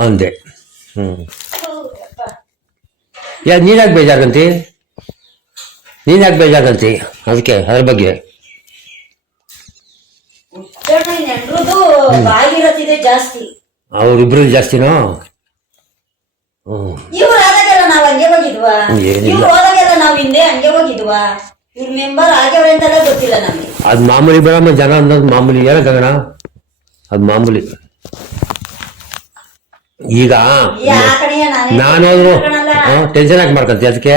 ಅಂದೆ ಹ್ಞೂ ಯಾ ನೀನ್ಯಾಕೆ ಬೇಜಾರಂತಿ ನೀನ್ಯಾಕೆ ಬೇಜಾರಂತಿ ಅದಕ್ಕೆ ಅದ್ರ ಬಗ್ಗೆ. ಜಾಸ್ತಿ. ಅವ್ರಿಬ್ರು ಜಾಸ್ತಿನೋ? ಅದು ಮಾಮೂಲಿ ಬಿಡಮ್ಮ ಜನ ಅನ್ನೋದು ಮಾಮೂಲಿ. ಏನ ಗಗಣ ಅದು ಮಾಮೂಲಿ. ಈಗ ಯಾಕಣಯ್ಯ ನಾನು ಹೋದ್ರು ಕಣಲ್ಲ. ಟೆನ್ಷನ್ ಯಾಕೆ ಮಾಡ್ಕೊಂತಿ ಅದಕ್ಕೆ?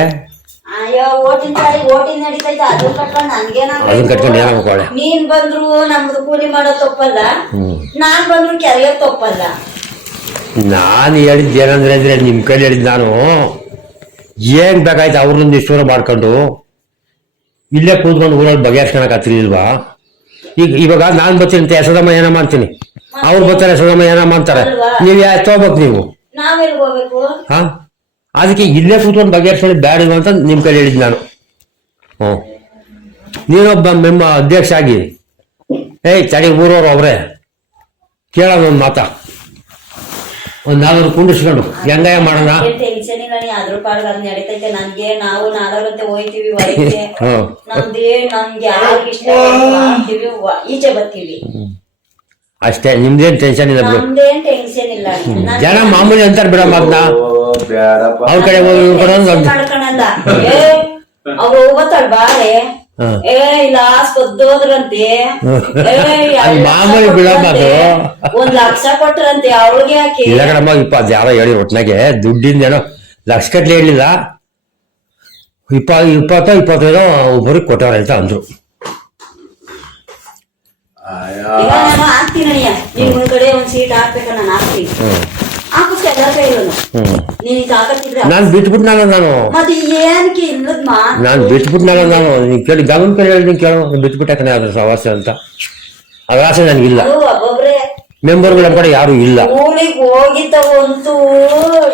ಅದನ್ನ ಕಟ್ಕೊಂಡು ಕಟ್ಕೊಂಡು ನೀನ್ ಬಂದ್ರು ನಮ್ದು ಕೂಲಿ ಮಾಡೋ ತಪ್ಪಲ್ಲ. ನಾನ್ ಬಂದ್ರು ಕೆರೆಯ ತಪ್ಪಲ್ಲ. ನಾನು ಹೇಳಿದ್ದು ಏನಂದ್ರೆ ಅಂದ್ರೆ ನಿಮ್ಮ ಕೈಲಿ ಹೇಳಿದ್ ನಾನು ಏನ್ ಬೇಕಾಯ್ತು ಅವ್ರನ್ನ ಇಷ್ಟೂರ ಮಾಡ್ಕೊಂಡು ಇಲ್ಲೇ ಕೂತ್ಕೊಂಡು ಊರಲ್ಲಿ ಬಗೆಹರಿಸ್ಕೊಳಕ್ ಹತ್ತಿರಲಿಲ್ವಾ ಈಗ ಇವಾಗ ನಾನು ಬರ್ತೀನಿ ಅಂತ ಹೆಸರಮ್ಮ ಏನಮ್ಮ ಮಾಡ್ತೀನಿ ಅವ್ರು ಬರ್ತಾರೆ ಸುಗಮ ಏನ ಮಾಡ್ತಾರೆ. ನೀವು ಯಾ ತಗೋಬೇಕು ನೀವು? ನಾವೆಲ್ಲಿ ಹೋಗ್ಬೇಕು? ಹಾ? ಅದಕ್ಕೆ ಇಲ್ಲೇ ಕೂತ್ಕೊಂಡು ಬಗೆಹರಿಸ್ಕೊಂಡು ಬ್ಯಾಡ ಅಂತ ನಿಮ್ಮ ಕೈಲಿ ಹೇಳಿದ್ ನಾನು. ಹ್ಞೂ. ನೀನೊಬ್ಬ ಮೆಮ್ಮ ಅಧ್ಯಕ್ಷ ಆಗಿ. ಏಯ್ ತಡಿ ಊರವ್ರು ಅವ್ರೆ. ಕೇಳೋಣ ಒಂದು ಮಾತಾ. ಒಂದು ನಾಲ್ವರು ಕುಂಡಿಸ್ಕೊಂಡು. ಹೆಂಗಾಯ ಮಾಡೋಣ? ಟೆನ್ಷನ್ ಇಲ್ಲ ನೀ ಅದ್ರ ಪಾಡ್ಗ ಅದ್ ನಡೀತೈತೆ ನನ್ಗೆ. ನಾವು ನಾಲ್ವರಂತೆ ಹೋಯ್ತೀವಿ ಹೊರಗೆ ಹ್ಞೂ. ನಮ್ದೇ ನಮ್ಗೆ ಯಾರಿಗೆ ಇಷ್ಟ ಈಚೆ ಬರ್ತೀವಿ. ಅಷ್ಟೇ ನಿಮ್ದೇನ್ ಟೆನ್ಷನ್ ಇಲ್ಲ ಬಿಡು. ನಮ್ದೇನ್ ಟೆನ್ಷನ್ ಇಲ್ಲ. ನನ್- ಜನ ಮಾಮೂಲಿ ಅಂತಾರೆ ಬಿಡಮ್ಮ ಅದನ್ನ ಬೇಡಪ್ಪ ಅವ್ರ ಕಡೆ ಹೋಗಿ ಇವ್ರ ಕಡೆ ಹೋಗಿ ಅಂತ. ಮಾಡ್ಕೊಳಲ್ಲ ಏ ಅವ್ರು ಹೋಗ್ತಾಳ ಬಾರೆ. ಹಾ. ಏ ಇಲ್ಲ ಸ್ಪದ್ದೋದ್ರಂತೆ ಏ, ಅದು ಮಾಮೂಲಿ ಬಿಡಮ್ಮ ಅದು. ಕೊಟ್ರಂತೆ. ಒಂದ್ ಲಕ್ಷ ಕೊಟ್ರಂತೆ ಅವಳಿಗೆ ಯಾಕೆ? ಇಲ್ಲ ಕಣಮ್ಮ ಇಪ್ಪ ಯಾರೋ ಹೇಳಿ ಒಟ್ನಾಗೆ. ದುಡ್ಡಿಂದ ಏನೋ ಲಕ್ಷ ಕಟ್ಲೆ ಹೇಳಿಲ್ಲ ಇಪ್ಪ ಇಪ್ಪತ್ತೋ ಇಪ್ಪತ್ತೈದೋ ಒಬ್ಬರಿಗೆ ಕೊಟ್ಟವ್ರೆ ಅಂತ ಅಂದ್ರು. ಆಯಾ. ಈಗ ನಾನು ಒಂದ್ ಕಡೆ ಒಂದ್ ಸೀಟ್ ಹಾಕ್ಬೇಕ ನಾನು ಹಾಕ್ತೀನಿ. ಹ್ಮ್. ಹಾಕಿಸ್ ಎಲ್ಲರ ಕೈಲೂ ಹ್ಮ್. ನೀನ್ ಈಗ ಹಾಕತ್ತಿದ್ರೆ ನಾನು ಬಿಟ್ಬಿಟ್ನಲ್ಲ ನಾನು ಮತ್ತೆ ಏನಕ್ಕೆ ಇಲ್ಲದ್ ಮಾತು ನಾನು ಬಿಟ್ಬಿಟ್ನಲ್ಲ ನಾನು ನೀನ್? ಕೇಳಿ ಗಮನ ಕೈ ಹೇಳಿದ್ ಕೇಳು. ಬಿಟ್ಬಿಟ್ಟಕನೆ ಅದ್ರ ಸವಾಸ ಅಂತ. ಅದ್ರ ಆಸೆ ನನಗಿಲ್ಲ. ಒಬ್ಬೊಬ್ರೆ. ಮೆಂಬರ್ಗಳ ಕಡೆ ಯಾರು ಇಲ್ಲ. ಊರಿಗೆ ಹೋಗಿದ್ದವಂತೂ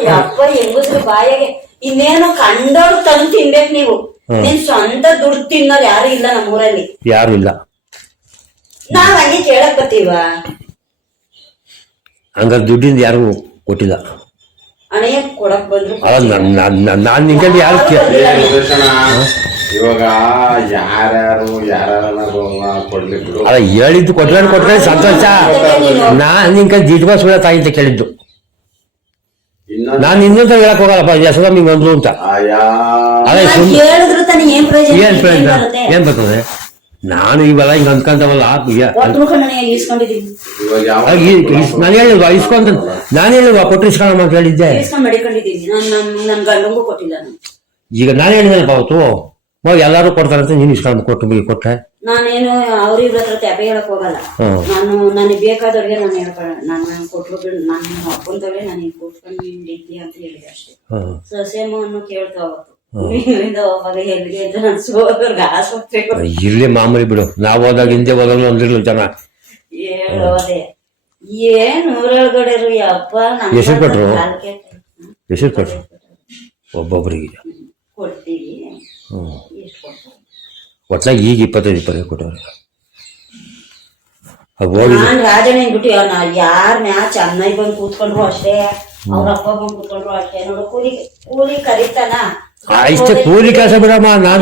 ಯಪ್ಪ ಹೆಂಗಸ್ರು ಬಾಯಿಗೆ. ಇನ್ನೇನು ಕಂಡವ್ರು ತಂದು ತಿನ್ಬೇಕು ನೀವು. ನಿನ್ ಸ್ವಂತ ದುಡ್ಡು ತಿನ್ನೋರು ಯಾರು ಇಲ್ಲ ನಮ್ಮೂರಲ್ಲಿ. ಯಾರು ಇಲ್ಲ. ನಾವ್ ಹಂಗೆ ಕೇಳಕ್ ದುಡ್ಡಿಂದ ಯಾರು ಕೊಟ್ಟಿಲ್ಲ. ಅಣೆಯ ಕೊಡಕ್ ಬಂದ್ರು ಅಲ್ಲ ನಾನು ಯಾರು ಸುದರ್ಶನ, ಇವಾಗ ಯಾರ್ಯಾರು ಯಾರ್ಯಾರು ಕೊಡ್ಲಿ ಬಿಡು. ಅಲ್ಲ ಹೇಳಿದ್ದು ಕೊಟ್ರೆ ಕೊಟ್ರೆ ಸಂತೋಷ. ನಾ ನಿನ್. ಕೈ ಜಿಟ್ಬಾ ಸುಳ್ಳ ತಾಯಿ ಅಂತ ಕೇಳಿದ್ದು. ಇನ್ನೊಂದು ನಾನು ಇನ್ನೊಂದು ಹೇಳಕ್ ಹೋಗಲ್ಲಪ್ಪ ಹೆಸರು ನಿಂಗೆ ಅಂದ್ರು ಅಂತ. ಸುಮ್ ಹೇಳಿದ್ರು ತಾನೇ ಏನ್ ಪ್ರಯೋಜನ? ಏನ್ ಬರ್ತದೆ? ನಾನು ಇವೆಲ್ಲ ಹಿಂಗ ಅನ್ಕೊಂತವಲ್ಲ ನಾನು ಹೇಳಿಲ್ವಾ ಇಸ್ಕೊಂತ ನಾನು ಹೇಳಿಲ್ವಾ ಕೊಟ್ರು ಇಸ್ಕೊಳ್ಳೋಣ ಅಂತ ಹೇಳಿದ್ದೆ? ನನ್ ನನ್ ನನ್ ನಾನು. ಈಗ ನಾನು ಹೇಳಿದೆನಪ್ಪ ಅವತ್ತು ಮಗ ಎಲ್ಲಾರು ಕೊಡ್ತಾರಂತ ಅಂತ ನೀನು ಇಸ್ಕೊಂಡು ಕೊಟ್ಟು ಮುಗಿ ಕೊಟ್ಟೆ ನಾನೇನು ಹತ್ರ ತೆಪೆ ಹೇಳಕ್ ಹೋಗಲ್ಲ. ನಾನು ನನಗೆ ಬೇಕಾದವ್ರಿಗೆ ನಾನು ಹೇಳ್ಕೊಳ್ಳ ನಾನು ಕೊಟ್ರು ಬಿಡು ನಾನು ಅಪ್ಪಂತವಳೆ ನನಗೆ ಕೊಟ್ಕೊಂಡು ಅಂತ ಹೇಳಿದೆ ಅಷ್ಟೇ. ಸೊಸೆಮ್ಮನ್ನು ಕೇಳ್ತಾ ಅವತ್ತು ಇರ್ಲಿ ಮಾಮೂಲಿ ಬಿಡು. ನಾವು ಹೋದಾಗ ಹಿಂದೆ ಹೋದಾಗ ಅಂದಿರ್ಲಿಲ್ಲ ಜನ. ಎಷ್ಟ್ ಕೊಟ್ರು? ಎಷ್ಟು ಕೊಟ್ರು. ಎಷ್ಟು ಕೊಡ್ತಾರೆ ಒಟ್ನಾಗ ಈಗ ಇಪ್ಪತ್ತೈದು ಇಪ್ಪತ್ತೈದು ಕೊಟ್ಟವ್ರೆ. ನಾನ್ ರಾಜನೇ ಬಿಟ್ಟು ಯಾರ ಮ್ಯಾಚ್ ಅನ್ನ ಬಂದ್ ಕೂತ್ಕೊಂಡ್ರು ಅಷ್ಟೇ. ಅವ್ರ ಅಪ್ಪ ಬಂದ್ ಕೂತ್ಕೊಂಡ್ರು ಅಷ್ಟೇ. ನೋಡು ಕೂಲಿ ಕೂಲಿ ಕರೀತಾನ. ಆ, ಇಷ್ಟೇ ಕೂಲಿ ಕೆಲಸ ಬಿಡಮ್ಮ. ನಾನ್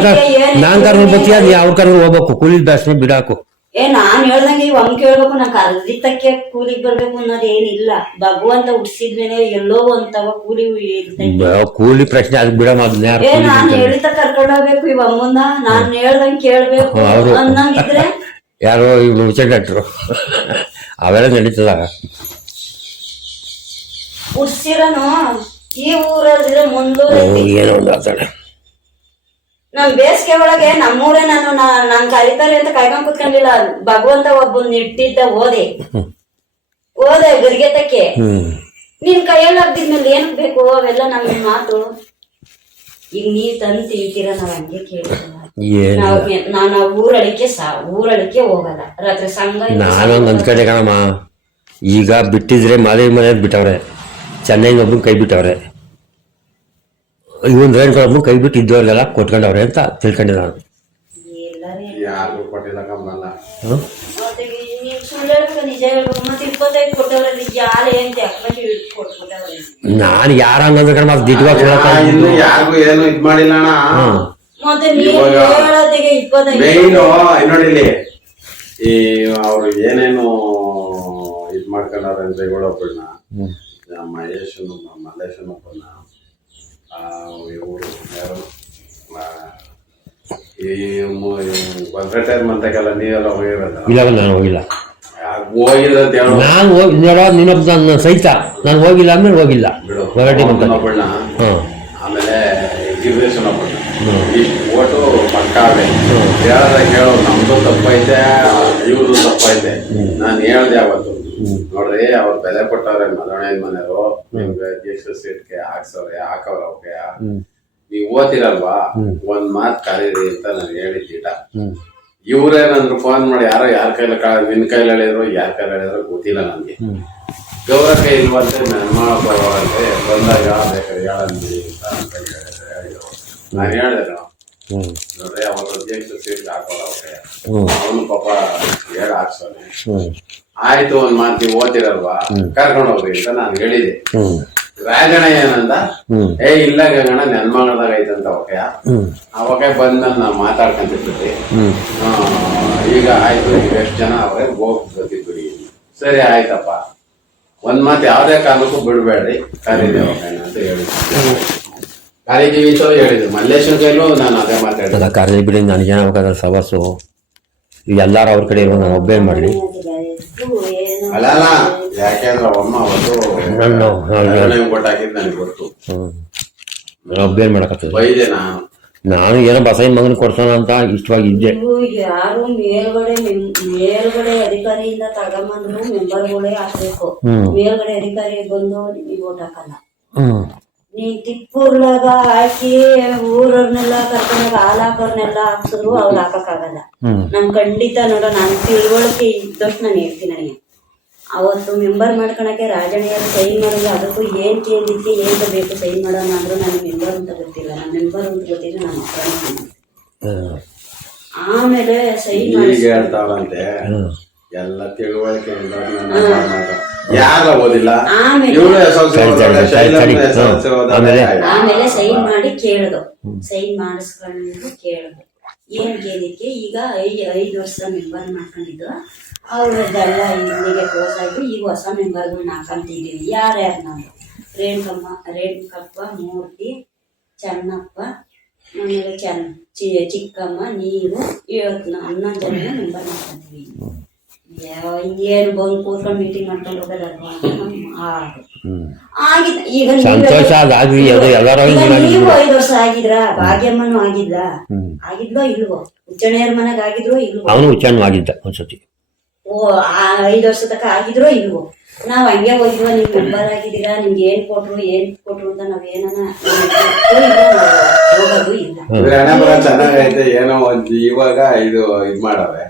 ನಾನ್ ಕರ್ಕೊಂಡು ಬರ್ತೀಯ? ನೀ ಯಾವ ಕರ್ದು ಹೋಗ್ಬೇಕು. ಕೂಲಿ ಬ್ಯಾಸ್ನೆ ಬಿಡಾಕು. ಏ ನಾನ್ ಹೇಳ್ದಂಗೆ ಇವ್ ಹಂಗ್ ಕೇಳ್ಬೇಕು. ನಾ ಕರ್ದಿದ್ದಕ್ಕೆ ಕೂಲಿಗ್ ಬರ್ಬೇಕು ಅನ್ನೋದೇನಿಲ್ಲ. ಭಗವಂತ ಹುಡ್ಸಿದ್ಮೇಲೆ ಎಲ್ಲೋ ಅಂತವ ಕೂಲಿ ಇರ್ತೈತೆ. ಕೂಲಿ ಪ್ರಶ್ನೆ ಅದ್ ಬಿಡಮ್ಮ. ಅದನ್ನ ಯಾರು ಏ ಕೂಲಿ ನಾನ್ ಬಿಡ್ತಾರೆ? ಹೇಳಿದ ಕರ್ಕೊಂಡ್ ಹೋಗ್ಬೇಕು. ಇವ್ ಅಮ್ಮನ್ನ ನಾನ್ ಹೇಳ್ದಂಗೆ ಕೇಳ್ಬೇಕು ಹ್ಮ್, ಅವ್ರು. ಅನ್ನಂಗಿದ್ರೆ? ಯಾರೋ ಇವ್ರು ಅವೆಲ್ಲ ನಡೀತದ? ಹುಡ್ಸಿರನು ಈ ಊರಲ್ಲಿ ಮುಂದೂರ ಏನೋ ಒಂದು ಆತಾಳೆ ನಮ್ ಬೇಸಿಗೆ ಒಳಗೆ ನಮ್ಮೂರೇ ನಾನು ನನ್ ಕರೀತಾರೆ ಅಂತ ಕಾಯ್ಕೊಂಡ್ ಕುತ್ಕೊಂಡಿಲ್ಲ. ಭಗವಂತ ಒಬ್ಬನ್ ಇಟ್ಟಿದ್ದ ಓದೆ. ಓದೆ ಗರಿಗೆತಕ್ಕೆ ನಿನ್ ಕೈಯಲ್ಲಿ ಆಗ್ದಿದ್ಮೇಲೆ ಏನ್ ಬೇಕು? ಅವೆಲ್ಲ ನಮ್ಮ ಮಾತು. ಈಗ ನೀವ್ ತಂದ್ ತಿಂತೀರ ನಾವ್ ಹಂಗೆ ಕೇಳ್ತೀರ ನಾವ್ ನಾನು ಊರಳಿಕೆ ಸಾ ಊರಳಿಕೆ ಹೋಗಲ್ಲ. ರಾತ್ರಿ ಸಂಘ ನಾನು ಒಂದ್ ಕಡೆ ಕಣಮ್ಮ. ಈಗ ಬಿಟ್ಟಿದ್ರೆ ಮಾದೇವಿ ಮನೆ ಬಿಟ್ಟವ್ರೆ. ಚೆನ್ನೈನ ಒಬ್ಬನ ಕೈ ಬಿಟ್ಟವ್ರೆ ಇವನ್ ರೇಣುಕೊಳೊಬ್ಬನ ಕೈ ಬಿಟ್ಟು ಇದ್ದವ್ರಿಗೆಲ್ಲ ಕೊಟ್ಕೊಂಡವ್ರೆ ಅಂತ ತಿಳ್ಕೊಂಡೆ ನಾನು. ನಾನು ಯಾರ ಹಂಗಂದ್ರೆ ಮತ್ತೆ ದಿಟ್ವಾಗಿ ಯಾರಿಗೂ ಏನು ಇದು ಮಾಡಿಲ್ಲ ಮೇಯ್ನು ನೋಡಿಲಿ ಈ ಅವ್ರು ಏನೇನು ಇದ್ ಮಾಡ್ಕೊಂಡವ್ರೆ ಅಂತ ಇವಳೊಬ್ಬಳನ್ನ ಮಹೇಶನು ಮಲ್ಲೇಶನೊಬ್ಬನ ಇವರು ಯಾರು ಈ ರಿಟೈರ್ಮೆಂಟ್ಗೆಲ್ಲ ನೀವೆಲ್ಲ ಹೋಗಿರೋದ ಇಲ್ಲ ನಾನು ಹೋಗಿಲ್ಲ ಹೋಗಿಲ್ಲ ಅಂತ ಹೇಳು ನಾನು ಹೋಗಿ ನೋಡೋ ನೀನೊಬ್ಬ ನನ್ನ ಸಹಿತ ನಾನು ಹೋಗಿಲ್ಲ ಅಂದ್ರೆ ಹೋಗಿಲ್ಲ ಹೊರಟಿ ಆಮೇಲೆ ಗಿರಿವೇಶನ್ ಒಬ್ಬಳನ್ನ ಇಷ್ಟು ಓಟು ಪಕ್ಕಾವೆ ಹೇಳ್ದೆ ಕೇಳು ನಮ್ದು ತಪ್ಪೈತೆ ಇವ್ರದ್ದು ತಪ್ಪೈತೆ. ನಾನು ಹೇಳ್ದೆ ಅವತ್ತು ನೋಡ್ರಿ ಅವ್ರು ಬೆಲೆ ಕೊಟ್ಟವ್ರೆ ಮದವಣ್ಣನ ಮನೆಯವರು ನಿಮ್ಗೆ ಅಧ್ಯಕ್ಷ ಸೀಟ್ಗೆ ಹಾಕ್ಸವ್ರೆ ಹಾಕವ್ರ ಅವ್ಕೆ ನೀವು ಓದಿರಲ್ವಾ ಒಂದ್ ಮಾತ್ ಕರೀರಿ ಅಂತ ನಾನು ಹೇಳಿದ್ದೀಟ. ಇವ್ರೇನಂದ್ರು ಫೋನ್ ಮಾಡಿ ಯಾರೋ ಯಾರ ಕೈಲ ನಿನ್ ಕೈಲಿ ಹೇಳಿದ್ರು ಯಾರ ಕೈಲಿ ಹೇಳಿದ್ರು ಗೊತ್ತಿಲ್ಲ ನನ್ಗೆ. ಗೌರವ ಕೈ ಇಲ್ವಂತೆ ನನ್ನ ಬರೋವಂತೆ ಬಂದಾಗ ಬೇಕಾದ್ರೆ ಹೇಳಂದಿ ಅಂತ ನನ್ನ ಹೇಳಿದ್ರು ಹೇಳಿದ್ರು ನಾನು ಹೇಳ್ದೆ ಹ್ಞೂ ನೋಡ್ರಿ ಅವರ ಅಧ್ಯಕ್ಷ ಸೀಟ್ ಹಾಕೋಲ್ಲ ಅವ್ರೆ ಅವನು ಪಾಪ ಹೇಳ ಹಾಕ್ಸೋನೆ ಆಯ್ತು ಒಂದ್ ಮಾತು ನೀವು ಓದಿರಲ್ವಾ ಕರ್ಕೊಂಡು ಹೋಗ್ರಿ ಅಂತ ನಾನು ಹೇಳಿದೆ. ರಾಜಣ್ಣ ಏನಂದ? ಏ ಇಲ್ಲ ಗಂಗಣ್ಣ ನೆನ್ ಮಗಳದಾಗ ಐತಂತ ಅವಕ್ಕೆ. ಹ್ಞೂ ಅವಾಗ ಬಂದ ನಾನು ಮಾತಾಡ್ಕೊಂತಿರ್ತೀವಿ ಈಗ ಆಯ್ತು ಈಗ ಎಷ್ಟು ಜನ ಅವ್ರೆ ಹೋಗ್ ಬಿಡಿ ಸರಿ ಆಯ್ತಪ್ಪ. ಒಂದ್ ಮಾತು ಯಾವ್ದೇ ಕಾರಣಕ್ಕೂ ಬಿಡ್ಬೇಡ್ರಿ. ಕರೀರಿ ಅಂತ ಹೇಳಿದ್ರು ಅಂತ ಹೇಳಿದ್ರು. ಕೈಲೂ ನಾನು ಅದೇ ಮಾತಾಡಿದೆ ಕಾರ್ಯ ಬಿಡಿ ನನಗೆ ಏನಾಗಬೇಕಾದ್ರೆ ಸವರ್ಸು. ಎಲ್ಲಾರು ಅವ್ರ ಕಡೆ ಇರೋ ನಾನು ಒಬ್ಬೇ ಮಾಡಲಿ. ಏನು ಅಲ್ಲ. ಅಲ್ಲ ಯಾಕೆಂದ್ರೆ ಅಮ್ಮ ಅವತ್ತು ನಾನು ಕೊಟ್ಟು ನನಗೆ ಗೊತ್ತು. ಹ್ಞೂ ನಾನು ಒಬ್ಬೇ ಮಾಡಕತ್ತದ ಬೈದೆ ನಾನು. ನಾನು ಏನೋ ಬಸೈ ಮಗನ ಕೊಡ್ಸೋಣ ಅಂತ ಇಷ್ಟವಾಗಿ ಇದ್ದೆ. ಯಾರು ಮೇಲ್ಗಡೆ ಮೇಲ್ಗಡೆ ಅಧಿಕಾರಿಯಿಂದ ತಗೊಂಬಂದ್ರು ಮೆಂಬರ್ಗಳೇ ಹಾಕ್ಬೇಕು ಹ್ಮ್. ಮೇಲ್ಗಡೆ ಅಧಿಕಾರಿ ಬಂದು ನೀವು ಓಟ್ ಹಾಕಲ್ಲ. ಹ್ಞೂ ನೀ ತಿಪ್ಪೂರ್ಲಾಗ ಹಾಕಿ ಊರವ್ರನ್ನೆಲ್ಲ ಕರ್ಕೊಂಡಾಗ ಹಾಲ್ ಹಾಕೋರ್ನೆಲ್ಲ ಹಾಕ್ಸಿದ್ರು ಅವ್ರು ಹಾಕಕ್ಕಾಗಲ್ಲ. ನಮ್ ಖಂಡಿತ ನೋಡ ನಾನು ತಿಳುವಳಿಕೆ ಇದ್ದಷ್ಟು ನಾನು ಹೇಳ್ತೀನಿ ನನಗೆ ಅವತ್ತು ಮೆಂಬರ್ ಮಾಡ್ಕೊಳಕ್ಕೆ ರಾಜಣಿಯರು ಸೈನ್ ಮಾಡಿದ್ರೆ ಅದಕ್ಕೂ ಏನ್ ಕೇಳಿದ್ಕೆ ಏನ್ ಬೇಕು ಸೈನ್ ಮಾಡೋಣ ಅಂದ್ರು ನನಗೆ ಮೆಂಬರ್ ಅಂತ ಗೊತ್ತಿಲ್ಲ. ನಾನು ಮೆಂಬರ್ ಅಂತ ಗೊತ್ತಿಲ್ಲ ಗೊತ್ತಿದ್ರೆ ನಾನು ಆಮೇಲೆ ಸೈನ್ ಮಾಡಿ ಎಲ್ಲ ತಿಳುವಳಿಕೆ ಯಾರ ಓದಿಲ್ಲ. ಆಮೇಲೆ ಇವಳು ಸೈನ್ ಮಾಡಿ ಕೇಳ್ದು. ಸೈನ್ ಮಾಡಿಸ್ಕೊಂಡು ಕೇಳ್ದು. ಏನ್ ಕೇಳಿದ್ಕೆ? ಈಗ ಐ ಐದು ವರ್ಷ ಮೆಂಬರ್ ಮಾಡ್ಕೊಂಡಿದ್ದು. ಅವ್ರದ್ದೆಲ್ಲ ಇಲ್ಲಿಗೆ ಕ್ಲೋಸ್ ಆಯ್ತು ಈಗ ಹೊಸ ಮೆಂಬರ್ಗಳನ್ನ ಹಾಕೊಂತಿದೀವಿ. ಯಾರ್ಯಾರು ನಾವು? ರೇಣುಕಮ್ಮ ರೇಣುಕಪ್ಪ ಮೂರ್ತಿ ಚನ್ನಪ್ಪ ಆಮೇಲೆ ಚನ್ನ ಚಿ ಚಿಕ್ಕಮ್ಮ ನೀರು ಇವತ್ತು ಹನ್ನೊಂದು ಜನ ಮೆಂಬರ್ ಮಾಡ್ಕೊಂತೀವಿ ಬಂದು ಕೂತ್ಕೊಂಡು ಮೀಟಿಂಗ್ ಮಾಡ್ಕೊಂಡು ಹೋಗೋದಲ್ವಾ ಹ್ಞೂ ಈಗ ಸಂತೋಷ ಅದಾಗ್ಲಿ ಅದು ಎಲ್ಲರೂ ಈಗ ನೀವು ಐದು ವರ್ಷ ಆಗಿದ್ರ? ಭಾಗ್ಯಮ್ಮನು ಆಗಿದ್ದ ಆಗಿದ್ವಾ ಆಗಿದ್ಲೋ ಇಲ್ವೋ? ಉಚ್ಚಣಿಯರ್ ಮನೆಗಾಗಿದ್ರು ಆಗಿದ್ರೋ ಇಲ್ವೋ? ಅವನು ಹುಚ್ಚಣ್ಣವಾಗಿದ್ದ ಒಂದ್ಸತಿ. ಓ ಆ ಐದು ವರ್ಷ ತನಕ ಆಗಿದ್ರೋ ಇಲ್ವೋ? ನಾವ್ ಹಂಗೆ ಹೋಗಿದ್ವ ನಿಮ್ ಮೆಂಬರ್ ಆಗಿದ್ದೀರಾ? ನಿಮ್ಗೆ ಏನ್ ಕೊಟ್ರು ಏನ್ ಕೊಟ್ರು ಅಂತ ನಾವ್ ಏನನ್ನ ಹೋಗೋದು ಇಲ್ಲ. ಇದ್ರ ಹಣೆ ಚೆನ್ನಾಗೈತೆ ಏನೋ ಒಂದ್ ಇವಾಗ ಇದು ಇದ್ ಮಾಡವೆ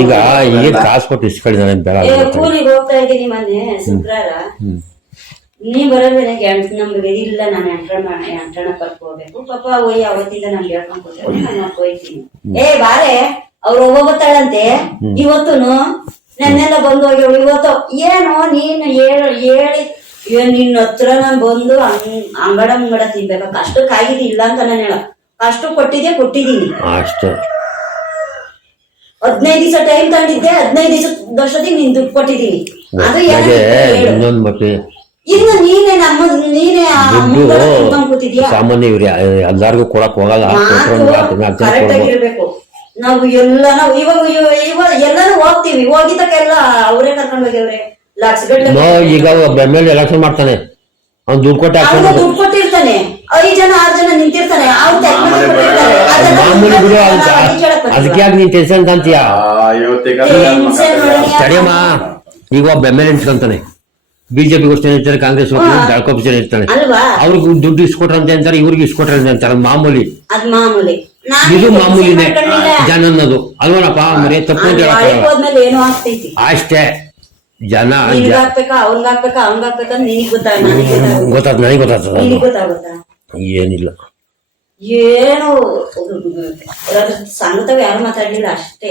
ಈಗ ಈಗ ಕಾಸು ಕೊಟ್ಟು ಇಸ್ಕೊಂಡಿದ್ದಾನೆ ಬೇಡ ಏ ಕೂಲಿಗೆ ಹೋಗ್ತಾ ಇದ್ದೀನಿ ಮೊನ್ನೆ ಶುಕ್ರವಾರ. ನೀ ಬರೋದ್ರೆ ಎಂಟ್ ನಮ್ಗೆ ಇಲ್ಲ ನಾನು ಎಂಟ್ರಣ ಎಂಟ್ರಣ ಪರ್ಕ್ ಹೋಗ್ಬೇಕು. ಪಾಪ ಹೋಯ್ ಅವತ್ತಿಂದ ನಾನು ಹೇಳ್ಕೊಂಡ್ ಕೂತ್ಕೊಂಡು ನಾನು ಹೋಯ್ತೀನಿ ಏ ಬಾರೆ. ಅವ್ರು ಒಬ್ಬೊಬ್ಬತ್ತಾಳಂತೆ ಇವತ್ತುನು ನನ್ನೆಲ್ಲ ಬಂದು ಹೋಗ್ಯವಳು ಇವತ್ತು ಏನು ನೀನು ಹೇಳ ಹೇಳಿ. ನಿನ್ನ ಹತ್ರ ನಾನ್ ಬಂದು ಅಂಗಡ ಮುಂಗಡ ತಿನ್ಬೇಕ. ಕಷ್ಟಕ್ಕೆ ಆಗಿದೆ ಇಲ್ಲ ಅಂತ ನಾನು ಹೇಳ ಕಷ್ಟ ಕೊಟ್ಟಿದ್ದೆ ಕೊಟ್ಟಿದ್ದೀನಿ. ಅಷ್ಟೇ. ಹದಿನೈದು ದಿವಸ ಟೈಮ್ ತಂದಿದ್ದೆ ಹದಿನೈದು ದಿವಸ ವರ್ಷದಿಗೆ ನೀನ್ ದುಡ್ಡು ಕೊಟ್ಟಿದ್ದೀನಿ. ಅದು ಇನ್ನು ನೀನೇ ನಮ್ಮ ನೀನೇ ಸಾಮಾನ್ಯ ಇವ್ರಿ ಎಲ್ಲಾರ್ಗು ಕೊಡಕ್ ಹೋಗಲ್ಲ. ಕರೆಕ್ಟ್ ಆಗಿರ್ಬೇಕು. ನಾವು ಎಲ್ಲ ನಾವು ಇವಾಗ ಇವ- ಇವಾಗ ಎಲ್ಲಾನು ಹೋಗ್ತೀವಿ. ಹೋಗಿದ್ದಕ್ಕೆಲ್ಲ ಅವರೇ ಕರ್ಕೊಂಡು ಹೋಗ್ಯವ್ರೆ. ಲಕ್ಷ ಗಟ್ಟಲೆ ಈಗ ಎಲೆಕ್ಷನ್ ಮಾಡ್ತಾನೆ. ಅವ್ನು ದುಡ್ಡು ಕೊಟ್ಟು ಅವ್ನು ಹಾಕ್ಸ್ಕೊಂಡು ದುಡ್ಡು ಕೊಟ್ಟಿರ್ತಾನೆ. ಐದ್ ಜನ ಆರ್ ಜನ ನಿಂತಿರ್ತಾನೆ. ಅವ್ನು ಮಾಮೂಲಿ ಕೊಟ್ಟಿರ್ತಾರೆ. ಬರೋದು. ಅದೆಲ್ಲ ಮಾಮೂಲಿ ಬಿಡು ನಾವು ಅದಕ್ಕೆ ಅದಕ್ಕೆ ಹೇಳಕ್ ಬರ್ತೀವಾ? ಅದಕ್ಕೆ ಯಾಕೆ ನೀನ್ ಟೆನ್ಷನ್ ಅಂತೀಯ? ನೋಡಿ. ತಡಿಯಮ್ಮ ಈಗ ಒಬ್ಬ ಎಂ ಎಲ್ ನಿಂತ್ಕೊಂತಾನೆ ಬಿಜೆಪಿ ಗೋಷ್ಠಿ ಇರ್ತಾರೆ ಕಾಂಗ್ರೆಸ್ ದಳ್ಕೊಪ್ಪ ಇರ್ತಾನೆ ಅಲ್ವಾ? ಅವ್ರಿಗೆ ದುಡ್ಡು ಇಸ್ಕೊಟ್ರಂತೆ ಅಂತಾರೆ ಇವ್ರಿಗೆ ಇಸ್ಕೊಟ್ರಂತೆ ಅಂತಾರೆ ಅದು ಮಾಮೂಲಿ. ಅದ್ ಮಾಮೂಲಿ. ಇದು ಮಾಮೂಲಿ ಮಾಮೂಲಿನೇ. ಜನ ಅನ್ನೋದು. ಅಲ್ವನಪ್ಪ ಮರಿ ತಪ್ಪು ಅಂತ. ಏನೋ ಆಗ್ತೈತಿ. ಅಷ್ಟೇ. ಜನ ಹಾಕ್ಬೇಕಾ ನಿನಗ್ ಗೊತ್ತಾಗ ನನಗೆ ಗೊತ್ತಾಗ್ತದ ಏನಿಲ್ಲ. ಏನು ಅದ್ರ ಸಂಗತವ ಯಾರು ಮಾತಾಡ್ಲಿಲ್ಲ ಅಷ್ಟೇ.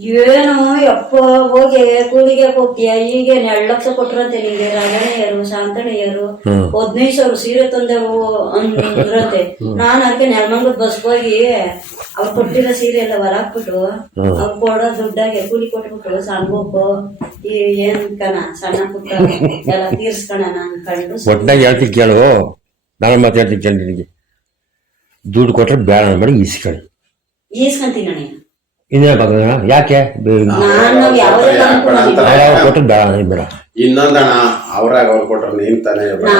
ಏನು ಎಪ್ಪ ಹೋಗಿ ಕೂಲಿಗೆ ಹೋಗ್ತೀಯ ಈಗ ಎರಡು ಲಕ್ಷ ಕೊಟ್ರಂತೆ ನಿಂಗೆ ರಗಣೆಯರು ಶಾಂತಣಿಯರು. ಹದಿನೈದು ಸಾವಿರ ಸೀರೆ ತಂದೆವು ಅಂದ್ರಂತೆ. ನಾನು ಅದಕ್ಕೆ ನೆಲಮಂಗ್ಲದ ಬಸ್ ಹೋಗಿ ಅವ್ರು ಕೊಟ್ಟಿರೋ ಸೀರೆ ಎಲ್ಲ ಹೊರಾಕ್ಬಿಟ್ಟು ಅವ್ರು ಕೊಡೋ ದುಡ್ಡಾಗೆ ಕೂಲಿ ಕೊಟ್ಬಿಟ್ಟು ಸಣ್ಣ ಈ ಏನ್ ಕಣ ಸಣ್ಣ ಪುಟ್ಟ ಎಲ್ಲ ತೀರ್ಸ್ಕಣ ಅನ್ಕೊಂಡು ಕಂಡು ಹೇಳ್ತೀನಿ ಕೇಳು. ನಾನು ಕೇಳಿ ನಿನಗೆ. ದುಡ್ಡು ಕೊಟ್ರೆ ಬೇಡ ಮಾಡಿ ಈಸ್ಕೊಳ್ಳಿ ಈಸ್ಕೊಂತೀನಿ ಅಣ್ಣ ಇನ್ನೇನು ಬಗ್ಗೆ ಯಾಕೆ? ಕೊಟ್ಟು ನಾನು ನಾನು ಯಾವ ಕೊಟ್ರೆ ಬೇಡ ನನಗೆ ಬೇಡ. ಇನ್ನೊಂದಣ್ಣ ಅವ್ರಾಗ ಅವ್ರು ಕೊಟ್ರು ನೀನ್ ತಾನೇ ಬೇಡ.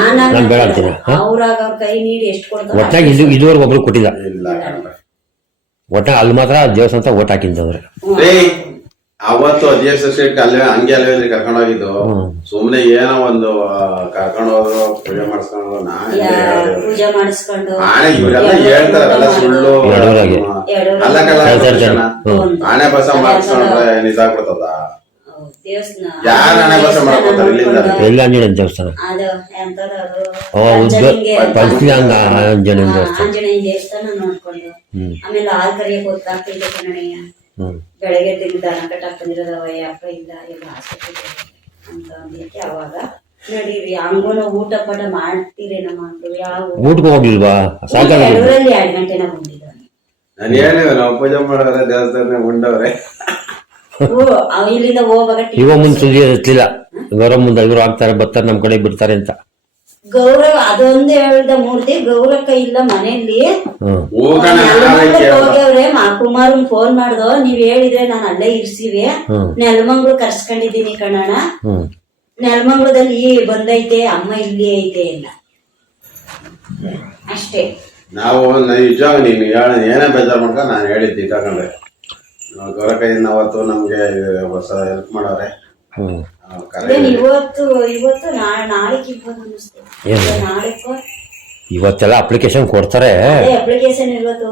ಬೇಡ ಅಂತೀನಿ, ಹಾ? ಅವ್ರಾಗ ಅವ್ರ ಕೈ ನೀಡಿ ಎಷ್ಟು ಕೊಡ್ತಾರ? ಒಟ್ನಾಗ ಇದು ಇದುವರೆಗೂ ಒಬ್ರು ಕೊಟ್ಟಿದ್ದ ಇಲ್ಲ ಅಲ್ಲಿ ಮಾತ್ರ ದೇವಸ್ಥಾನ ಓಟ್ ಹಾಕಿಂತಂದ್ರೆ ರೀ ಅವತ್ತು ಅಧ್ಯಕ್ಷ ಸೀಟ್ ಅಲ್ಲೇ ಹಂಗೆ ಅಲ್ಲೇ ಕರ್ಕೊಂಡು ಹೋಗಿದ್ದು? ಸುಮ್ನೆ ಏನೋ ಒಂದು ಕರ್ಕೊಂಡು ಹೋದ್ರು ಪೂಜೆ ಮಾಡಿಸ್ಕೊಂಡು ನಾ ಪೂಜೆ ಮಾಡಿಸ್ಕೊಂಡು. ಆನೆ ಇವರೆಲ್ಲ ಹೇಳ್ತಾರೆ ಅವೆಲ್ಲ ಸುಳ್ಳು. ಅಲ್ಲ ಕಲ್ಲ ಆಣೆ ಬಸ ಮಾಡಿಸ್ಕೊಂಡ್ರೆ ಯಾರ್ ಹಣೆ ಬಸ ಮಾಡ್ಕೊತಾರೆ ಇಲ್ಲಿಂದ? ದೇವಸ್ಥಾನ? ಪಂಚಲಿಂಗ ದೇವಸ್ಥಾನ. ಆಂಜನೇಯ ದೇವಸ್ಥಾನ ನೋಡ್ಕೊಂಡು. ಆಮೇಲೆ ಹಾಲ್ ಕರಿಯಕ್ಕೆ ಗೊತ್ತಾಗ್ತಿದೆ ಕನ್ನಡಯ್ಯ ಬೆಳಗ್ಗೆ ತಿಂದು ದನ ಕಟ್ಟಾಕ್ ಬಂದಿರೋದವ ಅಪ್ಪ ಇಲ್ಲ ಎಲ್ಲ ಆಸ್ಪತ್ರೆ ಅಂತ ಅಂದಕ್ಕೆ ಅವಾಗ ನಡೀರಿ ಹಂಗೂನು ಊಟ ಪಟ ಮಾಡ್ತೀರೇನೋ ಮಕ್ಕಳು ಯಾವ ಊಟ? ಹೋಗ್ಲಿಲ್ವಾ ಸಾಯಂಕಾಲ ಎರಡರಲ್ಲಿ ಎರಡು ಗಂಟೆನ ಬಂದಿದ್ದಾನೆ. ನಾನು ಹೇಳಿವೆ ನಾವು ಪೂಜೆ ಮಾಡೋರೆ ದೇವಸ್ಥಾನ ಉಂಡವ್ರೆ. ಅವ ಇಲ್ಲಿಂದ ಹೋಗುವಾಗ ಇವ ಮುಂದೆ ಸುದ್ದಿ ಇರ್ತಿಲ್ಲ ಇವರ ಮುಂದೆ ಇವರು ಆಗ್ತಾರೆ ಬರ್ತಾರೆ ನಮ್ ಕಡೆ ಬಿಡ್ತಾರೆ ಅಂತ. ಗೌರವ ಅದೊಂದು ಹೇಳ್ದ ಮೂರ್ತಿ ಗೌರಕ್ಕ ಇಲ್ಲ ಮನೆಯಲ್ಲಿ. ಹೋಗ್ಯವ್ರೆ ಮಾ ಕುಮಾರನ್ ಫೋನ್ ಮಾಡ್ದೋ ನೀವ್ ಹೇಳಿದ್ರೆ ನಾನು ಅಲ್ಲೇ ಇರ್ಸಿವಿ. ನೆಲಮಂಗ್ಳು ಕರ್ಸ್ಕೊಂಡಿದೀನಿ ಕಣಣ್ಣ. ಹ್ಮ್. ನೆಲಮಂಗ್ಳದಲ್ಲಿ ಈ ಬಂದೈತೆ ಅಮ್ಮ ಇಲ್ಲಿ ಐತೆ ಇಲ್ಲ ಅಷ್ಟೇ. ನಾವು ನಿಜ ನೀನು ಹೇಳ ಏನೇ ಬೇಜಾರು ಮಾಡ್ಕೊಂಡು ನಾನು ಹೇಳಿದ್ದೆ ತಗೊಂಡ್ರೆ ಗೌರ ಕೈಯಿಂದ ಅವತ್ತು ನಮ್ಗೆ ಹೊಸ ಹೆಲ್ಪ್ ಮಾಡವ್ರೆ ಹ್ಮ್. ಇವತ್ತು ನಾಳೆಗೆ ಇರ್ಬೋದು ಇವತ್ತೆಲ್ಲ ಅಪ್ಲಿಕೇಶನ್ ಕೊಡ್ತಾರೆ. ಅಪ್ಲಿಕೇಶನ್ ಇವತ್ತು.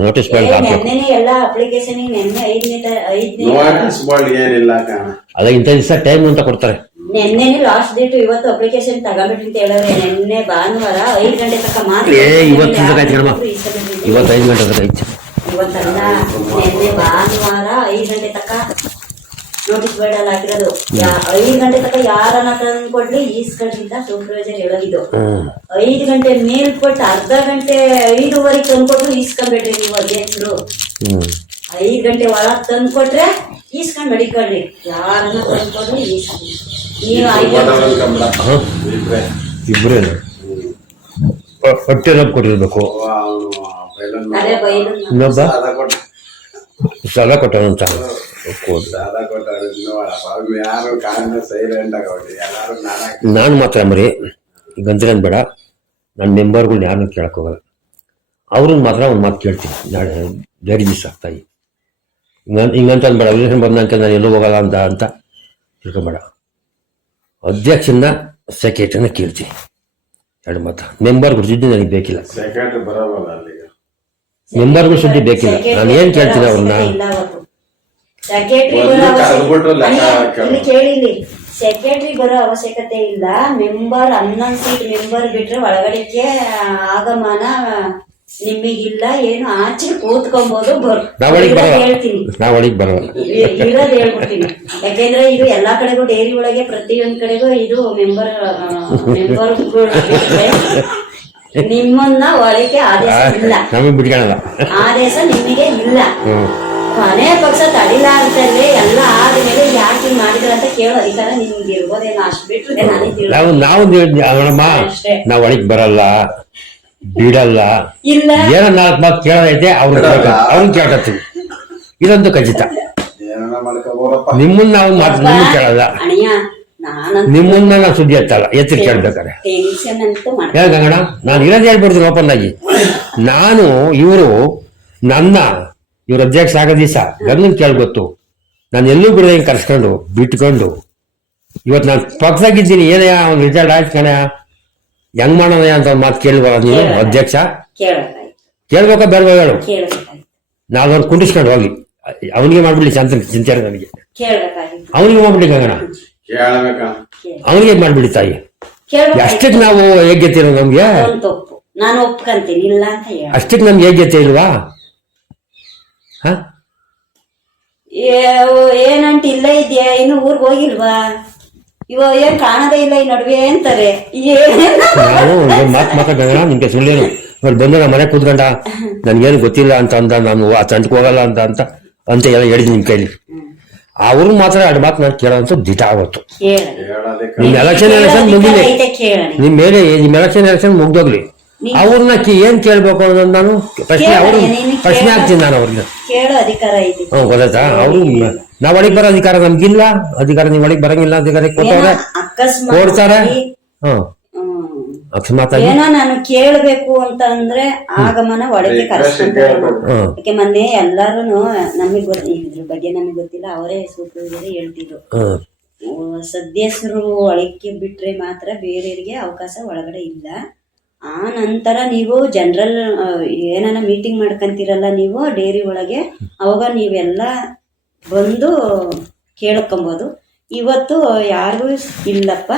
ನೋಟಿಸ್ ಬೋರ್ಡ್ ಹಾಕಿ ನೆನ್ನೆನೆ ಎಲ್ಲ ಅಪ್ಲಿಕೇಶನ್ ನೆನ್ನೆ ಐದನೇ ತ- ಐದನೇ ನೋಟಿಸ್ ಬೋರ್ಡ್ ಏನಿಲ್ಲ ಕಾಣ. ಅಲ್ಲ ಇಂಥ ದಿವಸ ಟೈಮ್ ಅಂತ ಕೊಡ್ತಾರೆ. ನೆನ್ನೆನೇ ಲಾಸ್ಟ್ ಡೇಟ್ ಇವತ್ತು ಅಪ್ಲಿಕೇಶನ್ ಅಂತ ನೆನ್ನೆ ಭಾನುವಾರ ಐದು ಗಂಟೆ ತನಕ ಮಾತ್ರ ಇವತ್ತು. ಇವತ್ತು ಐದು ಗಂಟೆ ತನಕ ಐತೆ ಇವತ್ತಲ್ಲ ನಿನ್ನೆ ಭಾನುವಾರ ಐದು ಗಂಟೆ ತನಕ ನೋಟಿಸ್ ಬೋರ್ಡ್ ಅಲ್ಲಿ ಹಾಕಿರೋದು. ಯಾ- ಐದು ಗಂಟೆ ತನಕ ಯಾರನ್ನ ತಂದ್ಕೊಡ್ಲಿ ಈಸ್ಕೊಂಡಿದ್ದ ಸೂಪರ್ವೈಸರ್ ಹೇಳೋದಿದ್ದು ಐದು ಗಂಟೆ ಮೇಲ್ ಕೊಟ್ಟು ಅರ್ಧ ಗಂಟೆ ಐದುವರೆಗೆ ತಂದ್ಕೊಟ್ರು ಈಸ್ಕೊಂಡ್ಬೇಡ್ರಿ ನೀವು ಅಧ್ಯಕ್ಷರು ಐದು ಗಂಟೆ ಒಳಗ್ ತಂದ್ಕೊಟ್ರೆ ಈಸ್ಕೊಂಡ್ ಮಡಿಕೊಳ್ರಿ. ಯಾರನ್ನ ತಂದ್ಕೊಡ್ರಿ ಈಸ್ಕೊಂಡ್ರಿ ನೀವು ಇಬ್ರೇನು? ಹೊಟ್ಟೆ ಕೊಟ್ಟಿರ್ಬೇಕು. ಇನ್ನೊಬ್ಬ? ಸಾಲ ಕೊಟ್ಟವಂತ ಕೊಡು. ಸಾದ ಕೊಟ್ಟ ಅವ್ನು ಯಾರು ಕಾರಣ ಸೈಲೆಂಟ್ ಆಗೋಡಿ ಎಲ್ಲಾರು ನಾನು ಮಾತ್ರ ಮರಿ. ಗಂಜಲನ್ ಬೇಡ. ನನ್ನ ಮೆಂಬರ್ಗಳು ಯಾರನ್ನೂ ಕೇಳಕ್ಕೋಗಲ್ಲ ಅವ್ರನ್ನ ಮಾತ್ರ ಒಂದು ಮಾತು ಕೇಳ್ತೀನಿ. ನಾಳೆ ಬೇರೆ ದಿವಸ ಆಗ್ತಾಯಿ ಹಿಂಗಂತ ಹಿಂಗಂತ ಅನ್ಬೇಡ. ಬಂದಂತ ಬಂದಂಕ ನಾನು ಎಲ್ಲೂ ಹೋಗಲ್ಲ ಅಂತ ಅಂತ ತಿಳ್ಕೊಬೇಡ. ಅಧ್ಯಕ್ಷನ ಸೆಕ್ರೆಟರಿನ ಕೇಳ್ತೀನಿ. ಎರಡು ಮಾತು ಮೆಂಬರ್ ಸುದ್ದಿ ನನಗೆ ಬೇಕಿಲ್ಲ. ಸೆಕ್ರೆಟರಿ ಬರೋಲ್ಲ ಅಲ್ಲಿಗೆ ಮೆಂಬರ್ಗಳ ಸುದ್ದಿ ಬೇಕಿಲ್ಲ. ನಾನು ಏನ್ ಕೇಳ್ತೀನಿ ಅವ್ರನ್ನ? ಸೆಕ್ರೆಟರಿ ಬರೋ ಅವಶ್ಯಕತೆ ಇಲ್ಲ ಮೆಂಬರ್ ಹನ್ನೊಂದು ಸೀಟ್ ಮೆಂಬರ್ ಬಿಟ್ರೆ ಒಳಗಡೆಗೆ ಆಗಮನ ನಿಮಗಿಲ್ಲ ಏನು ಆಚೆ ಕೂತ್ಕೊಂಬೋದು. ಹೇಳ್ತೀನಿ. ಇರೋದ್ ಹೇಳ್ಬಿಡ್ತೀನಿ. ಯಾಕೆಂದ್ರೆ ಇದು ಎಲ್ಲಾ ಕಡೆಗೂ ಡೈರಿ ಒಳಗೆ ಪ್ರತಿಯೊಂದ್ ಕಡೆಗೂ ಇದು ಮೆಂಬರ್ ಮೆಂಬರ್ ನಿಮ್ಮನ್ನ ಒಳಕ್ಕೆ ಆದೇಶ ಇಲ್ಲ. ನಮಗೆ ಬಿಟ್ಕೊಳಲ್ಲ. ಆದೇಶ ನಿಮಗೆ ಇಲ್ಲ. ಕೊನೆ ಪಕ್ಷ ತಡಿಲಾರ್ದಲ್ಲೇ ಎಲ್ಲ ಆದ್ಮೇಲೆ ಯಾಕೆ ಮಾಡಿದ್ರ ಅಂತ ಕೇಳೋ ಅಧಿಕಾರ ನಿಮ್ಗೆ ಇರ್ಬೋದೇನೋ ಅಷ್ಟು ಬಿಟ್ರೆ ನನಗೆ ನಾವು ನಾವು ನೋಡಮ್ಮ ನಾವು ಒಳಗೆ ಬರಲ್ಲ ಬಿಡಲ್ಲ. ಇಲ್ಲ. ಏನೋ ನಾಲ್ಕು ಮಾತು ಕೇಳೋದೈತೆ ಅವ್ರು ಅವ್ರನ್ನ ಕೇಳ್ತೀವಿ ಇದಂತೂ ಖಚಿತ. ನಿಮ್ಮನ್ನ ನಾವು ಮಾತು ನಿಮ್ಮನ್ನ ಕೇಳಲ್ಲ. ನಿಮ್ಮನ್ನ ಸುದ್ದಿ ಎತ್ತಲ್ಲ ಎತ್ತಿ ಕೇಳ್ಬೇಕಾರೆ ಟೆನ್ಷನ್ ಅಂತೂ ಮಾಡ ಹೇಳ ಗಂಗಣ ನಾನು ಇರೋದು ಹೇಳ್ಬಿಡ್ತೀನಿ ಓಪನ್ ಆಗಿ. ನಾನು ಇವರು ನನ್ನ ಇವ್ರ ಅಧ್ಯಕ್ಷ ಆಗೋ ದಿವಸ ಗಂಗನ್ ಕೇಳ್ಗೊತ್ತು ನಾನು ಎಲ್ಲೂ ಬಿಡದೆ ಕರ್ಸ್ಕೊಂಡು ಬಿಟ್ಕೊಂಡು. ಇವತ್ತು ನಾನು ಪಕ್ಕದಾಗಿದ್ದೀನಿ ಏನಯ್ಯ ಅವ್ನು ರಿಸಲ್ಟ್ ಆಯ್ತು ಕಣ. ಹೆಂಗ್ ಮಾಡೋಣ ಅಂತ ಒಂದು ಮಾತು ಕೇಳುವ ನೀನು ಅಧ್ಯಕ್ಷ? ಕೇಳ್ಬೇಕಾ ಬೇಡ ಹೇಳು? ನಾನು ಅವ್ರು ಕುಂಡಿಸ್ಕೊಂಡು ಹೋಗಿ. ಅವನಿಗೆ ಮಾಡ್ಬಿಡ್ಲಿ ಚಂತ ಚಿಂತೆ ನನಗೆ. ಅವನಿಗೆ ಮಾಡ್ಬಿಡಿ ಗಂಗಣ ಅವನಿಗೆ ಮಾಡ್ಬಿಡಿ ತಾಯಿ? ಅಷ್ಟಕ್ಕೆ ನಾವು ಯೋಗ್ಯತೆ ಇಲ್ವಾ ನಮ್ಗೆ? ನಾನು ಒಪ್ಕೊಂತೀನಿ ಇಲ್ಲ ಅಂತ ಹೇಳಿ. ಅಷ್ಟಕ್ಕೆ ನಮ್ಗೆ ಯೋಗ್ಯತೆ ಇಲ್ವಾ? ಏನಂತ ಇಲ್ಲ ಇದ್ಯಾ? ಇನ್ನು ಊರ್ಗ್ ಹೋಗಿಲ್ವಾ? ಇವ ಏನ್ ಕಾಣದೇ ಇಲ್ಲ ಈ ನಡುವೆ ಅಂತಾರೆ. ಒಂದು ಮಾತು ಮಾತಾಡೋಣ ನಿಮ್ಗೆ ಸುಳ್ಳೇನು ಅವ್ರು ಬಂದು ನಮ್ಮ ಮನೆ ಕೂತ್ಕೊಂಡ ನನ್ಗೇನು ಗೊತ್ತಿಲ್ಲ ಅಂತ ಅಂದ ನಾನು ಆ ತಂಡಕ್ಕೆ ಹೋಗಲ್ಲ ಅಂತ ಅಂತ ಅಂತ ಎಲ್ಲ ಹೇಳಿದ್ ನಿಮ್ ಕೈಲಿ. ಅವ್ರು ಮಾತ್ರ ಎರಡು ಮಾತು ನಾನು ಕೇಳೋಂತ ದಿಟ ಆವತ್ತು ನಿಮ್ ಎಲೆಕ್ಷನ್ ಎಲೆಕ್ಷನ್ ಮುಗಿಲಿ. ನಿಮ್ ಮೇಲೆ ನಿಮ್ ಎಲೆಕ್ಷನ್ ಎಲೆಕ್ಷನ್ ಮುಗ್ದೋಗ್ಲಿ. ಅವ್ರನ್ನ ಏನ್ ಕೇಳ್ಬೇಕು ಅನ್ನೋದು ನಾನು ಪ್ರಶ್ನೆ ಅವರು ಪ್ರಶ್ನೆ ಕೇಳ. ಹಾಕ್ತೀನಿ ನಾನು ಅವ್ರನ್ನ ಹ್ಮ್ ಗೊತ್ತಾಯ್ತಾ? ಅವ್ರು ನಾವ್ ಒಳಗ್ ಬರೋ ಅಧಿಕಾರ ನಮ್ಗಿಲ್ಲ ಅಧಿಕಾರ ನೀವು ಒಳಗ್ ಬರಂಗಿಲ್ಲ ಅಧಿಕಾರ ಕೊಟ್ಟವ್ರೆ? ಕೊಡ್ತಾರೆ? ಹ್ಮ್, ಅಕಸ್ಮಾತ್ ಏನೋ ನಾನು ಕೇಳ್ಬೇಕು ಅಂತ ಅಂದ್ರೆ ಆಗಮನ ಒಳಗೆ ಕರೆಸ್ಕೊಂತಾರೆ ಮೊನ್ನೆ ಎಲ್ಲಾರು ನಮಗ್ ಇದ್ರ ಬಗ್ಗೆ ನಮಗ್ ಗೊತ್ತಿಲ್ಲ ಅವರೇ ಸೂಪರ್ವೈಸರ್ ಹೇಳ್ತಿದ್ರು. ಸದ್ಯಸರು ಒಳಕ್ಕೆ ಬಿಟ್ರೆ ಮಾತ್ರ ಬೇರೆಯವರಿಗೆ ಅವಕಾಶ ಒಳಗಡೆ ಇಲ್ಲ. ಆ ನಂತರ ನೀವು ಜನರಲ್ ಏನಾನ ಮೀಟಿಂಗ್ ಮಾಡ್ಕೊಂತೀರಲ್ಲ ನೀವು ಡೈರಿ ಒಳಗೆ ಅವಾಗ ನೀವೆಲ್ಲ ಬಂದು ಕೇಳ್ಕೊಬೋದು. ಇವತ್ತು ಯಾರಿಗೂ ಇಲ್ಲಪ್ಪ.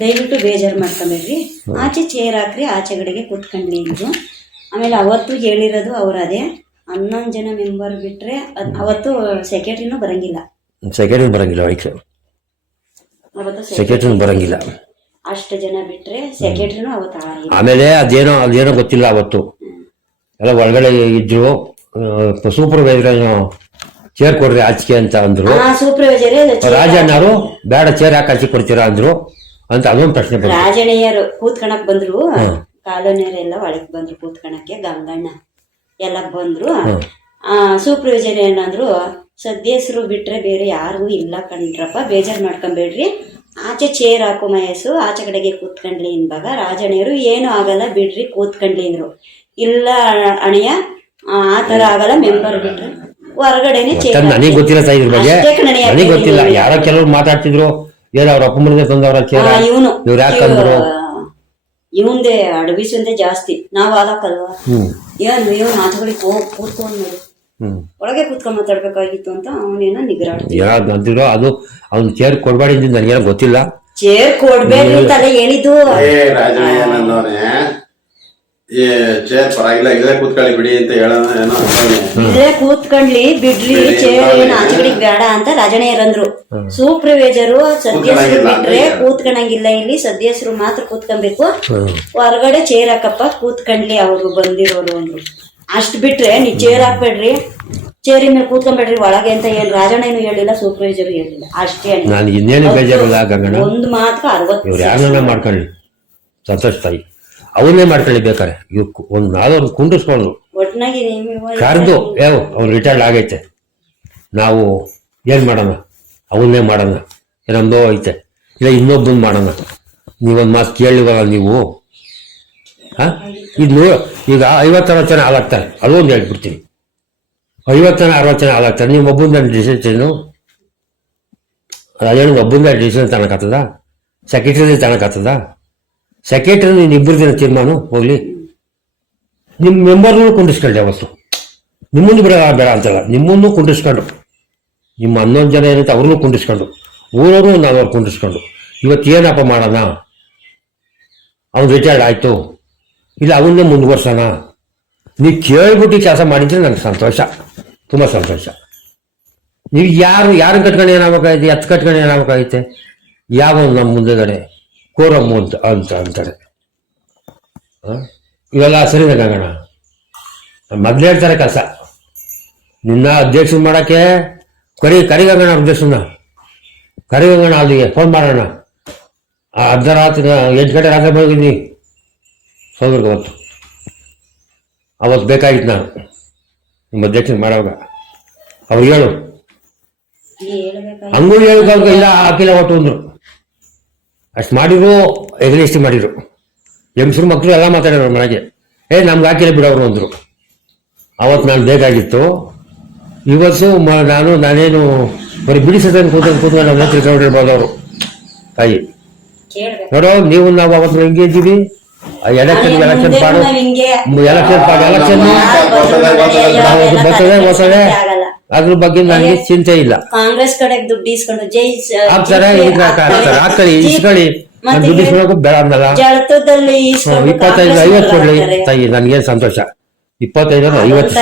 ದಯವಿಟ್ಟು ಬೇಜಾರು ಮಾಡ್ಕೊಂಬೇಡ್ರಿ. ಆಚೆ ಚೇರ್ ಹಾಕ್ರಿ ಆಚೆಗಡೆಗೆ ಕೂತ್ಕೊಂಡ್ಲಿ ಅಂದರು ಆಮೇಲೆ ಅವತ್ತು ಹೇಳಿರೋದು ಅವರದೇ. ಅದೇ ಹನ್ನೊಂದು ಜನ ಮೆಂಬರ್ ಬಿಟ್ರೆ ಅದ್- ಅವತ್ತು ಸೆಕ್ರೆಟರಿನೂ ಬರಂಗಿಲ್ಲ. ಸೆಕೆಂಡ್ ಬರಂಗಿಲ್ಲ ಅವತ್ತು ಸೆಕ್ರೆಟರಿ ಬರಂಗಿಲ್ಲ. ಅಷ್ಟು ಜನ ಬಿಟ್ರೆ ಸೆಕ್ರೆಟರಿನೂ ಅವತ್ತು ಆಮೇಲೆ ಅದೇನೋ ಅದೇನೋ ಗೊತ್ತಿಲ್ಲ ಅವತ್ತು. ಎಲ್ಲ ಒಳಗಡೆ ಇದ್ರು. ಸೂಪರ್ವೈಸರ್ ಚೇರ್ ಕೊಡ್ರಿ ಆಚಿಕೆ ಅಂತ ಅಂದ್ರು. ರಾಜಣ್ಣವರು ಬೇಡ ಚೇರ್ ಹಾಕಿ ಕೊಡ್ತೀರಾ ಅಂದ್ರು. ಅಂತ ಅದೊಂದು ಪ್ರಶ್ನೆ ಬಂತು. ರಾಜಣೆಯರು ಕೂತ್ಕಣಕ್ ಬಂದ್ರು. ಕಾಲೋನಿಯರೆಲ್ಲ ಒಳಗ್ ಬಂದ್ರು ಕೂತ್ಕಣಕ್ಕೆ ಗಂಗಣ್ಣ ಎಲ್ಲ ಬಂದ್ರು. ಆ ಸೂಪರ್ವೈಸರ್ ಏನಂದ್ರು ಸದ್ಯಸ್ರು ಬಿಟ್ರೆ ಬೇರೆ ಯಾರಿಗೂ ಇಲ್ಲ ಕಂಡ್ರಪ್ಪ ಬೇಜಾರ್ ಮಾಡ್ಕೊಂಬೇಡ್ರಿ. ಆಚೆ ಚೇರ್ ಹಾಕು ಮಯಸ್ಸು ಆಚೆ ಕಡೆಗೆ ಕೂತ್ಕೊಂಡ್ಲಿ ಇನ್ಬಾಗ ರಾಜಣಿಯರು ಏನು ಆಗಲ್ಲ ಬಿಡ್ರಿ ಕೂತ್ಕೊಂಡ್ಲಿ ಅಂದ್ರು. ಇಲ್ಲ ಅಣೆಯ ಆ ಆ ತರ ಆಗಲ್ಲ ಮೆಂಬರ್ ಬಿಟ್ರೆ. ಹೊರಗಡೆನೆ ಚೇರ್ ನನಗೆ ಗೊತ್ತಿಲ್ಲ ಸಹ ಇದ್ರ ಬಗ್ಗೆ. ನನಗೆ ಗೊತ್ತಿಲ್ಲ. ಯಾರೋ ಕೆಲವ್ರು ಮಾತಾಡ್ತಿದ್ರು. ಏನೋ ಅವ್ರ ಅಪ್ಪ ಮನೆ ತಂದವ್ರ ಇವನು. ಇವ್ರು ಯಾಕಂದ್ರು ಇವಂದೇ ಅಡವಿಸಂದೆ ಜಾಸ್ತಿ. ನಾವ್ ಆಗಕ್ಕಲ್ವಾ ಹ್ಮ್. ಏನು ಇವನು ಮಾತುಗಳಿಗೆ ಹೋಗಿ ಕೂತ್ಕೊಂಡ್ ನೋಡು. ಹ್ಮ್. ಒಳಗೆ ಕೂತ್ಕೊಂಡ್ ಮಾತಾಡ್ಬೇಕಾಗಿತ್ತು ಅಂತ ಅವನೇನ ನಿಗ್ರಾಡ್ತಿ. ಏನೋ ಅಂತಿದ್ರು ಅದು ಅವ್ನು ಚೇರ್ ಕೊಡ್ಬೇಡಿ ನನಗೇನೋ ಗೊತ್ತಿಲ್ಲ. ಚೇರ್ ಕೊಡ್ಬೇಡಿ ಅಂತ ಹೇಳಿದ್ದು ಈ ಚೇರ್ ಪರವಾಗಿಲ್ಲ ಇಲ್ಲೇ ಕೂತ್ಕೊಳ್ಳಿ ಬಿಡಿ ಅಂತ ಹೇಳೋಣ ಏನೋ. ಇಲ್ಲೇ ಕೂತ್ಕೊಂಡ್ಲಿ ಬಿಡ್ಲಿ ಚೇರ್. ಏನು ಆಚೆಗಳಿಗೆ ಬೇಡ ಅಂತ ರಾಜಣೆಯರಂದ್ರು ಸೂಪರ್ವೈಸರು ಸದಸ್ಯರು ಕೂತ್ಕೊಳಂಗಿಲ್ಲ ಬಿಟ್ರೆ ಕೂತ್ಕೊಳಂಗಿಲ್ಲ ಇಲ್ಲಿ ಸದ್ಯಸ್ರು ಮಾತ್ರ ಕೂತ್ಕೊಬೇಕು. ಹೊರಗಡೆ ಚೇರ್ ಹಾಕಪ್ಪ ಕೂತ್ಕೊಂಡ್ಲಿ ಅವರು ಬಂದಿರೋರು ಅಂದ್ರು. ಅಷ್ಟ್ ಬಿಟ್ರೆ ನೀವ್ ಚೇರ್ ಹಾಕ್ಬೇಡ್ರಿ. ಚೇರಿ ಮೇಲೆ ಕೂತ್ಕೊಂಡ್ಬೇಡ್ರಿ ಒಳಗೆ ಅಂತ ಏನ್ ರಾಜಣ್ಣ ಏನು ಹೇಳಿಲ್ಲ ಸೂಪರ್ವೈಸರ್ ಹೇಳಿಲ್ಲ. ಅಷ್ಟೇ. ನಾನು ಇನ್ನೇನು ಬೇಜಾರಿಲ್ಲ ಗಂಗಣ್ಣ. ಒಂದ್ ಮಾತ್ರ ಅರವತ್ತು ಮಾಡ್ಕೊಳ್ಳಿ. ಸಂತೋಷ ತಾಯಿ. ಅವನ್ನೇ ಮಾಡ್ಕೊಳ್ಳಿ ಬೇಕಾರೆ. ಇವ್ ನಾಳೆ ನಾಲ್ವರು ಕುಂಡಿಸ್ಕೊಂಡು ಕರೆದು ಯಾವ ಅವ್ನು ರಿಟೈರ್ಡ್ ಆಗೈತೆ. ನಾವು ಏನು ಮಾಡೋಣ? ಅವನ್ನೇ ಮಾಡೋಣ. ಏನೊಂದೋ ಐತೆ. ಇಲ್ಲ ಇನ್ನೊಬ್ಬನ್ ಮಾಡೋಣ. ನೀವೊಂದು ಮಾತು ಕೇಳಿವಲ್ಲ ನೀವು? ಹಾಂ? ಈಗ ನೂ- ಈಗ ಐವತ್ತರವತ್ತು ಜನ ಹಾಲಾಗ್ತಾರೆ ಅದು ಒಂದು ಹೇಳ್ಬಿಡ್ತೀನಿ. ಐವತ್ತು ಜನ ಅರವತ್ತು ಜನ ಹಾಲಾಗ್ತಾರೆ ನೀವು ಒಬ್ಬಂದ ಡಿಸಿಷನು ಅದೇನು ಒಬ್ಬಂದ ಡಿಸಿಷನ್ ತನಕತ್ತದ ಸೆಕ್ರೆಟರಿ ತನಕತ್ತದ ಸೆಕ್ರೆಟರಿ ನೀನು ಇಬ್ಬರು ದಿನ ತೀರ್ಮಾನ ಹೋಗ್ಲಿ. ನಿಮ್ಮ ಮೆಂಬರ್ನೂ ಕುಂಡಿಸ್ಕೊಳ್ಳಿ ಅವತ್ತು ನಿಮ್ಮನ್ನು ಬಿಡ ಬೇಡ ಅಂತಲ್ಲ. ನಿಮ್ಮನ್ನು ಕುಂಡಿಸ್ಕೊಂಡು ನಿಮ್ಮ ಹನ್ನೊಂದು ಜನ ಏನಂತ ಅವ್ರನ್ನೂ ಕುಂಡಿಸ್ಕೊಂಡು ಊರವರು ನಾವು ಅವ್ರು ಕುಂಡಿಸ್ಕೊಂಡು ಇವತ್ತು ಏನಪ್ಪ ಮಾಡೋಣ? ಅವ್ನು ರಿಟೈರ್ಡ್ ಆಯ್ತು. ಇಲ್ಲ, ಅವನ್ನೇ ಮುಂದುವರ್ಸೋಣ. ನೀವು ಕೇಳ್ಬಿಟ್ಟು ಕೆಲಸ ಮಾಡಿದ್ರೆ ನನಗೆ ಸಂತೋಷ. ತುಂಬ ಸಂತೋಷ. ನೀವು ಯಾರು ಯಾರನ್ನ ಕಟ್ಕೊಂಡು ಏನಾಗಬೇಕಾಗಿತ್ತು ಎತ್ತು ಕಟ್ಕೊಂಡು ಏನಾಗಬೇಕಾಗೈತೆ? ಯಾವ ನಮ್ಮ ಮುಂದೆಗಡೆ ಕೋರಮ್ಮು ಅಂತ ಅಂತ ಅಂತಾರೆ? ಇವೆಲ್ಲ ಸರಿ ಗಂಗಣ್ಣ. ಮೊದ್ಲು ಹೇಳ್ತಾರೆ ಕೆಲಸ ನಿನ್ನ ಅಧ್ಯಕ್ಷ ಮಾಡೋಕ್ಕೆ ಕರಿ ಕರಿಗಂಗಣ ಅಧ್ಯಕ್ಷನ. ಕರಿಗಂಗಣ ಅಲ್ಲಿಗೆ ಫೋನ್ ಮಾಡೋಣ. ಆ ಅರ್ಧ ರಾತ್ರಿ ಎಂಟು ಗಂಟೆ ರಾತ್ರಿ ಬಂದಿದ್ದೀನಿ. ಸೌದರ್ಗೆ ಅವತ್ತು. ಅವತ್ತು ಬೇಕಾಗಿತ್ತು ನಾನು. ನಿಮ್ಮ ಅಧ್ಯಕ್ಷನ ಮಾಡೋವಾಗ. ಅವ್ರು ಹೇಳು. ಹಂಗೂ ಹೇಳ್ದಾಗ ಇಲ್ಲ ಹಾಕಿಲ್ಲ ಒಟ್ಟು ಅಂದ್ರು. ಅಷ್ಟು ಮಾಡಿದ್ರು ಎಗ್ಲಿಸ್ಟ್ ಮಾಡಿದ್ರು. ಹೆಂಗಸರು ಮಕ್ಕಳು ಎಲ್ಲ ಮಾತಾಡೋರು ಮನೆಗೆ. ಏ ನಮ್ಗೆ ಹಾಕಿಲ್ಲ ಬಿಡೋರು ಅಂದರು. ಅವತ್ತು ನಾನು ಬೇಕಾಗಿತ್ತು ಇವತ್ತು ಮ- ನಾನು ನಾನೇನು ಬರೀ ಬಿಡಿಸೋದನ್ನು ಕೂತ್ಕೊಂಡು ಕೂತ್ಕೊಂಡು ನಮ್ಮ ಹತ್ರ ಅವರು ತಾಯಿ. ನೋಡೋ ನೀವು ನಾವು ಅವತ್ತು ಹೆಂಗೆ ಇದ್ದೀವಿ ಎಲೆಕ್ಷನ್ ಎಲೆಕ್ಷನ್ ಪಾಡು. ನಾವ್ ಎಲೆಕ್ಷನ್ ಪಾಡು ಎಲೆಕ್ಷನ್ ಹೌದು, ಬರ್ತದೆ, ಬರ್ತದೆ. ಅದ್ರ ಬಗ್ಗೆ ನನಗೆ ಚಿಂತೆ ಇಲ್ಲ. ಕಾಂಗ್ರೆಸ್ ಕಡೆ ದುಡ್ಡು ಇಸ್ಕೊಂಡು ಜೈ ಹಾಕ್ತಾರೆ ಇಸ್ಕೊಳ್ಳಿ. ದುಡ್ಡು ಬೇಡ ಇಪ್ಪತ್ತೈದು ಐವತ್ತು ಕೊಡ್ಲಿ. ತಾಯಿ ನನಗೇನು ಸಂತೋಷ? ಇಪ್ಪತ್ತೈದು ಐವತ್ತು.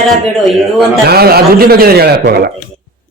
ಆ ದುಡ್ಡಿನ ಬಗ್ಗೆ ಹೇಳಕ್ ಹೋಗಲ್ಲ.